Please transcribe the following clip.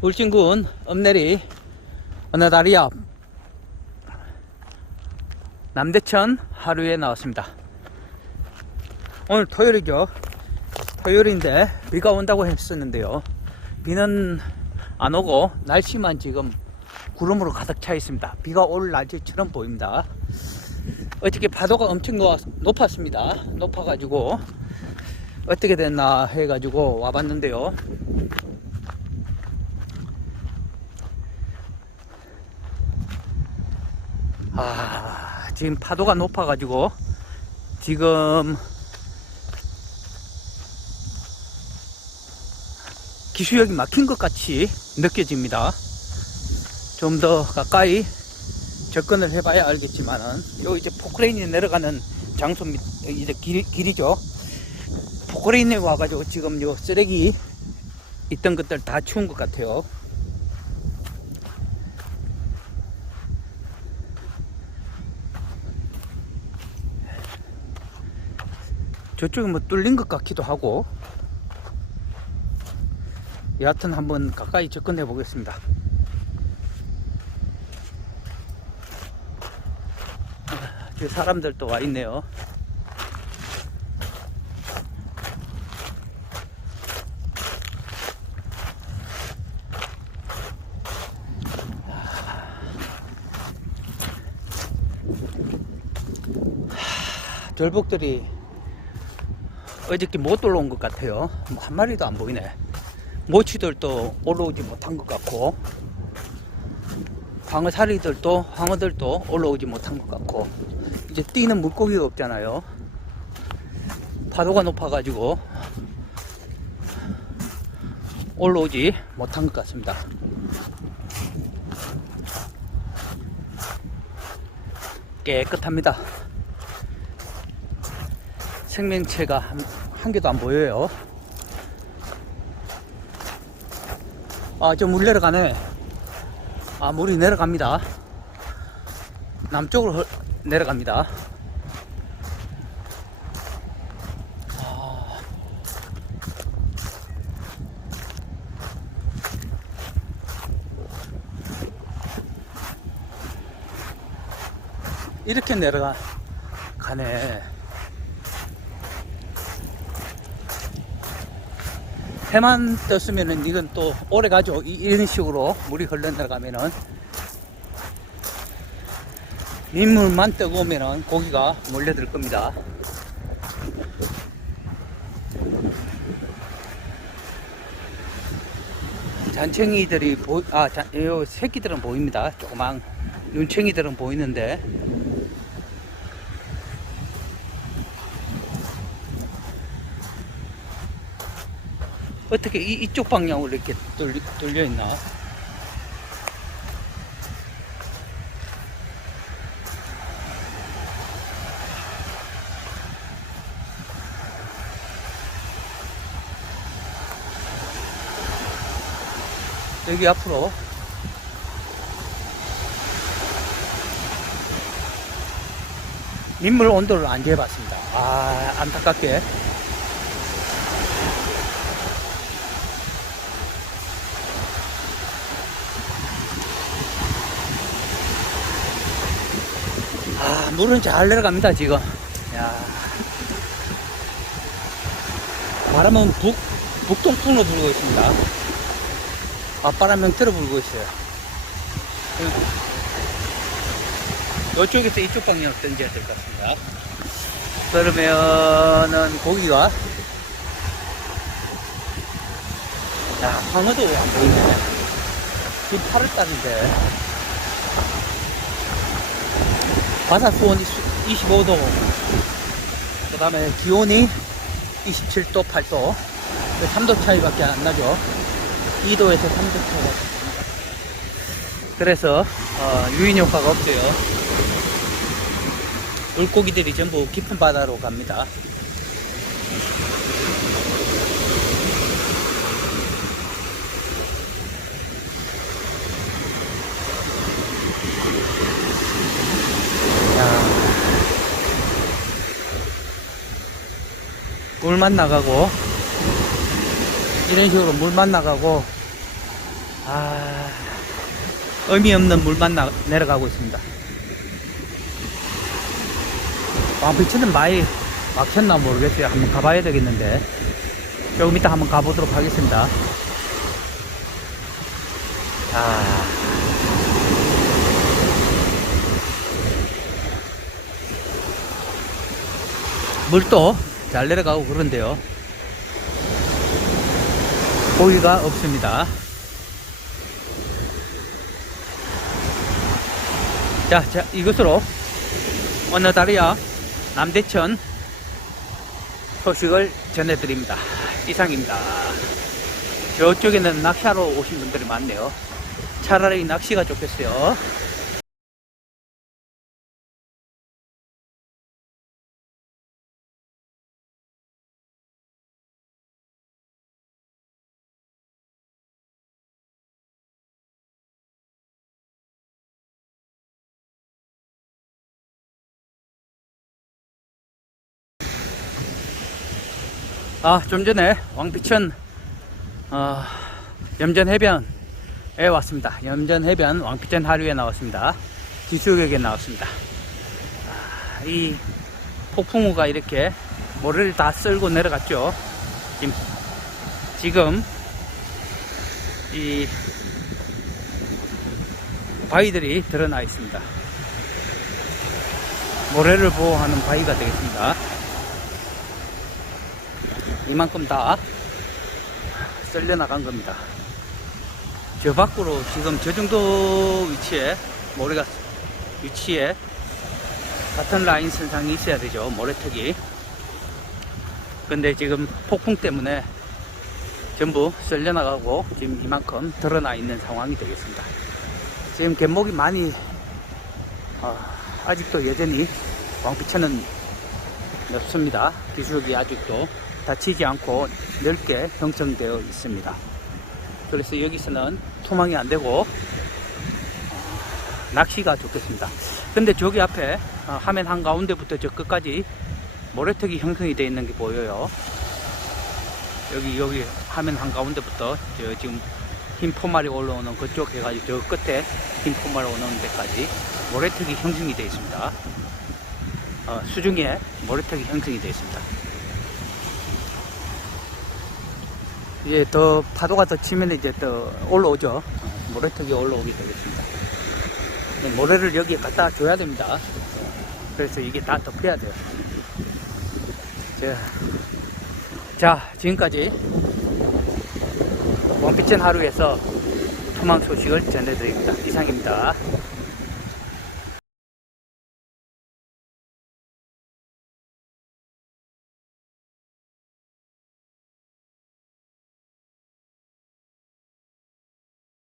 울진군 어느 날이 앞 남대천 하루에 나왔습니다. 오늘 토요일이죠. 토요일인데 비가 온다고 했었는데요. 비는 안 오고 날씨만 지금 구름으로 가득 차 있습니다. 비가 올 날씨처럼 보입니다. 어떻게 파도가 엄청 높- 높았습니다. 높아 가지고 어떻게 됐나 해 가지고 와 봤는데요. 아, 지금 파도가 높아 가지고 지금 기수역이 막힌 것 같이 느껴집니다. 좀 더 가까이 접근을 해봐야 알겠지만은 요 이제 포크레인이 내려가는 장소 밑 이제 길, 길이죠. 포크레인에 와가지고 지금 요 쓰레기 있던 것들 다 치운 것 같아요. 저쪽이 뭐 뚫린 것 같기도 하고 여하튼 한번 가까이 접근해 보겠습니다. 아, 사람들 또 와 있네요. 절복들이 어저께 못 올라온 것 같아요. 뭐 한 마리도 안 보이네. 모치들도 올라오지 못한 것 같고, 광어사리들도, 황어들도 올라오지 못한 것 같고, 이제 뛰는 물고기가 없잖아요. 파도가 높아가지고, 올라오지 못한 것 같습니다. 깨끗합니다. 생명체가 한, 한 개도 안 보여요. 아, 저물 내려가네. 아, 물이 내려갑니다. 남쪽으로 흘- 내려갑니다. 아. 이렇게 내려가, 가네. 해만 떴으면은 이건 또 오래 가죠. 이- 이런 식으로 물이 흘러내려가면은 민물만 뜨고 오면은 고기가 몰려들 겁니다. 잔챙이들이 보, 아, 잔, 요 새끼들은 보입니다. 조그만 눈챙이들은 보이는데 어떻게 이, 이쪽 방향으로 이렇게 뚫리, 뚫려 있나? 여기 앞으로 민물 온도를 안 재봤습니다. 아, 안타깝게. 물은 잘 내려갑니다, 지금. 야. 바람은 북, 북동풍으로 불고 있습니다. 앞바람은 틀어 불고 있어요. 이쪽에서 이쪽 방향으로 던져야 될 것 같습니다. 그러면은 고기가 야, 황어도 안 보이네. 지금 8월달인데. 바다 수온이 25도. 그 다음에 기온이 27도, 8도. 3도 차이밖에 안 나죠. 2도에서 3도 차이가 있습니다. 그래서, 어, 유인 효과가 없어요. 물고기들이 전부 깊은 바다로 갑니다. 물만 나가고 이런 식으로 물만 나가고 아, 의미 없는 물만 나, 내려가고 있습니다. 왕비치는 많이 막혔나 모르겠어요. 한번 가봐야 되겠는데. 조금 이따 한번 가보도록 하겠습니다. 아. 물도 잘 내려가고 그런데요. 고기가 없습니다. 자, 자, 이것으로 오늘 다리야 남대천 소식을 전해드립니다. 이상입니다. 저쪽에는 낚시하러 오신 분들이 많네요. 차라리 낚시가 좋겠어요. 아, 좀 전에 왕비천 어, 염전 해변에 왔습니다. 염전 해변 왕비천 하류에 나왔습니다. 지수역에 나왔습니다. 아, 이 폭풍우가 이렇게 모래를 다 쓸고 내려갔죠. 지금, 지금 이 바위들이 드러나 있습니다. 모래를 보호하는 바위가 되겠습니다. 이만큼 다 썰려 나간 겁니다. 저 밖으로 지금 저 정도 위치에 모래가 위치에 같은 라인 선상이 있어야 되죠. 모래턱이. 근데 지금 폭풍 때문에 전부 썰려 나가고 지금 이만큼 드러나 있는 상황이 되겠습니다. 지금 갯목이 많이 어, 아직도 여전히 왕피천은 넓습니다. 기술이 아직도 다치지 않고 넓게 형성되어 있습니다. 그래서 여기서는 투망이 안 되고 어, 낚시가 좋겠습니다. 근데 저기 앞에 어, 화면 한가운데부터 저 끝까지 모래턱이 형성이 되어 있는 게 보여요. 여기 여기 화면 한가운데부터 저 지금 흰 포말이 올라오는 그쪽 해가지고 저 끝에 흰 포말이 올라오는 데까지 모래턱이 형성이 되어 있습니다. 어, 수중에 모래턱이 형성이 되어 있습니다. 이제 더 파도가 더 치면 이제 더 올라오죠. 어, 모래턱이 올라오게 되겠습니다. 모래를 여기에 갖다 줘야 됩니다. 그래서 이게 다 덮여야 돼요. 자, 자 지금까지 원피천 하루에서 토망 소식을 전해드립니다. 이상입니다.